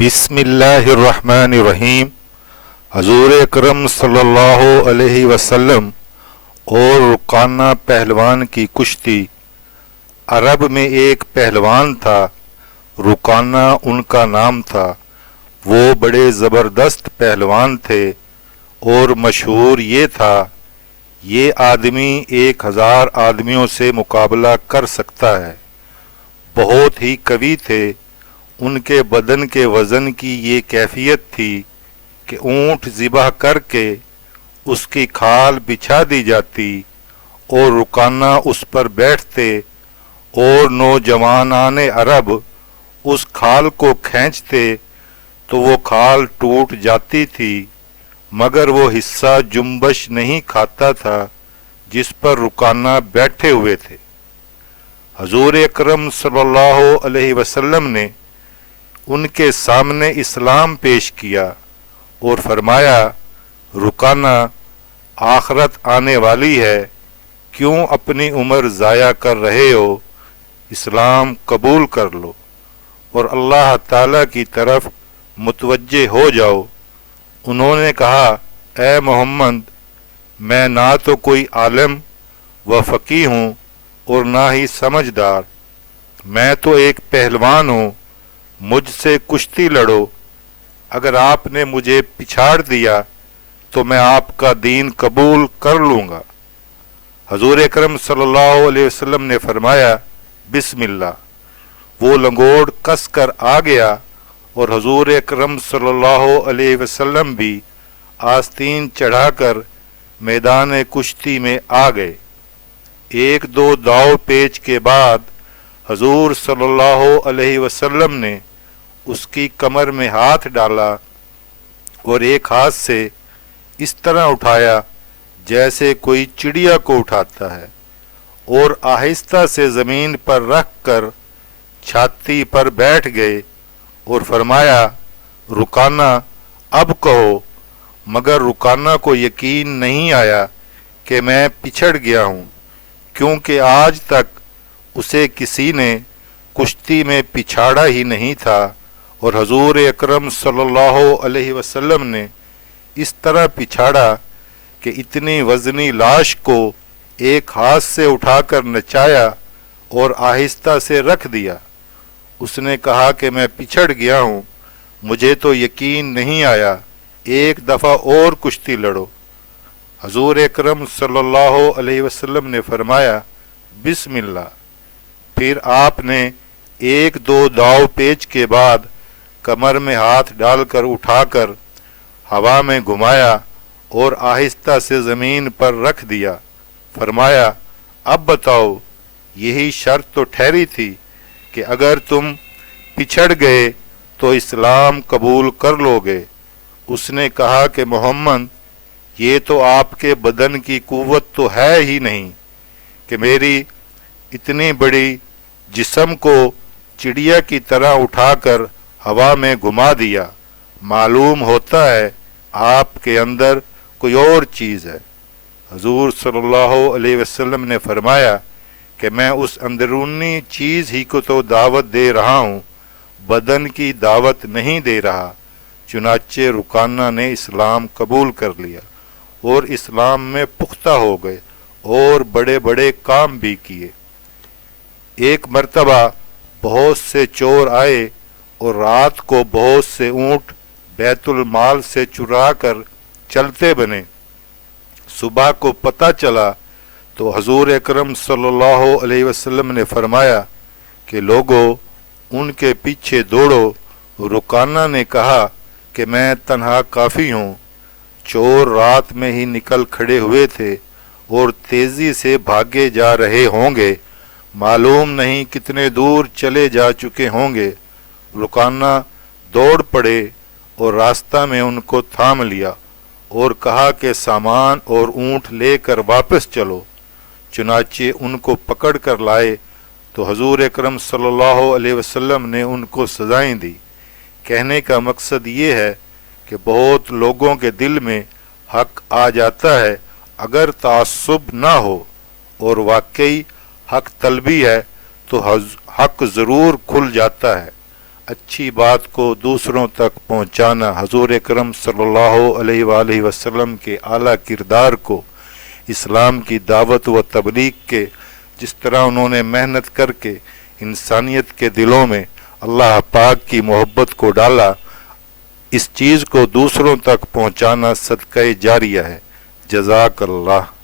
बिस्मिल्लाहिर्रहमानिर्रहीम। हजूर अकरम सल्लल्लाहु अलैहि वसल्लम और रुकाना पहलवान की कुश्ती। अरब में एक पहलवान था, रुकाना उनका नाम था। वो बड़े ज़बरदस्त पहलवान थे और मशहूर ये था, ये आदमी 1000 आदमियों से मुकाबला कर सकता है। बहुत ही कवि थे। उनके बदन के वज़न की ये कैफियत थी कि ऊँट ज़िबह करके उसकी खाल बिछा दी जाती और रुकाना उस पर बैठते और नौजवानान अरब उस खाल को खींचते तो वो खाल टूट जाती थी, मगर वो हिस्सा जुम्बश नहीं खाता था जिस पर रुकाना बैठे हुए थे। हजूर अकरम सल्लल्लाहु अलैहि वसल्लम ने उनके सामने इस्लाम पेश किया और फरमाया, रुकाना, आखरत आने वाली है, क्यों अपनी उम्र ज़ाया कर रहे हो, इस्लाम कबूल कर लो और अल्लाह ताला की तरफ मुतवज्जे हो जाओ। उन्होंने कहा, ए मोहम्मद, मैं ना तो कोई आलिम व फ़कीह हूँ और ना ही समझदार, मैं तो एक पहलवान हूँ, मुझसे कुश्ती लड़ो। अगर आपने मुझे पिछाड़ दिया तो मैं आपका दीन कबूल कर लूँगा। हजूर अकरम सल्लल्लाहु अलैहि वसल्लम ने फरमाया, बिस्मिल्लाह। वो लंगोट कस कर आ गया और हजूर अकरम सल्लल्लाहु अलैहि वसल्लम भी आस्तीन चढ़ाकर मैदान कुश्ती में आ गए। एक दो दाव पेच के बाद हजूर सल्लल्लाहु अलैहि वसल्लम ने उसकी कमर में हाथ डाला और एक हाथ से इस तरह उठाया जैसे कोई चिड़िया को उठाता है और आहिस्ता से ज़मीन पर रख कर छाती पर बैठ गए और फरमाया, रुकाना, अब कहो। मगर रुकाना को यकीन नहीं आया कि मैं पिछड़ गया हूँ, क्योंकि आज तक उसे किसी ने कुश्ती में पिछाड़ा ही नहीं था और हजूर अकरम सल्लल्लाहु अलैहि वसल्लम ने इस तरह पिछाड़ा कि इतनी वज़नी लाश को एक हाथ से उठाकर नचाया और आहिस्ता से रख दिया। उसने कहा कि मैं पिछड़ गया हूँ, मुझे तो यकीन नहीं आया, एक दफ़ा और कुश्ती लड़ो। हजूर अकरम सल्लल्लाहु अलैहि वसल्लम ने फरमाया, बिस्मिल्लाह। फिर आपने एक दो दाव पेच के बाद कमर में हाथ डालकर उठाकर हवा में घुमाया और आहिस्ता से ज़मीन पर रख दिया। फरमाया, अब बताओ, यही शर्त तो ठहरी थी कि अगर तुम पिछड़ गए तो इस्लाम कबूल कर लोगे। उसने कहा कि मोहम्मद, ये तो आपके बदन की कुव्वत तो है ही नहीं कि मेरी इतनी बड़ी जिस्म को चिड़िया की तरह उठाकर हवा में घुमा दिया। मालूम होता है आपके अंदर कोई और चीज़ है। हजूर सल्लल्लाहु अलैहि वसल्लम ने फरमाया कि मैं उस अंदरूनी चीज़ ही को तो दावत दे रहा हूँ, बदन की दावत नहीं दे रहा। चुनाचे रुकाना ने इस्लाम कबूल कर लिया और इस्लाम में पुख्ता हो गए और बड़े बड़े काम भी किए। एक मर्तबा बहुत से चोर आए और रात को बहुत से ऊँट बैतुल माल से चुरा कर चलते बने। सुबह को पता चला तो हजूर अकरम सल्लल्लाहु अलैहि वसल्लम ने फरमाया कि लोगों, उनके पीछे दौड़ो। रुकाना ने कहा कि मैं तन्हा काफ़ी हूँ। चोर रात में ही निकल खड़े हुए थे और तेज़ी से भागे जा रहे होंगे, मालूम नहीं कितने दूर चले जा चुके होंगे। रुकाना दौड़ पड़े और रास्ता में उनको थाम लिया और कहा कि सामान और ऊँट लेकर वापस चलो। चुनाचे उनको पकड़ कर लाए तो हजूर अकरम सल्लल्लाहु अलैहि वसल्लम ने उनको सज़ाएं दी। कहने का मकसद ये है कि बहुत लोगों के दिल में हक आ जाता है अगर तासुब ना हो और वाकई हक तलबी है तो हक ज़रूर खुल जाता है। اچھی بات کو دوسروں تک پہنچانا، حضور اکرم صلی اللہ علیہ وآلہ وسلم کے اعلیٰ کردار کو، اسلام کی دعوت و تبلیغ کے جس طرح انہوں نے محنت کر کے انسانیت کے دلوں میں اللہ پاک کی محبت کو ڈالا، اس چیز کو دوسروں تک پہنچانا صدقہ جاریہ ہے۔ جزاک اللہ۔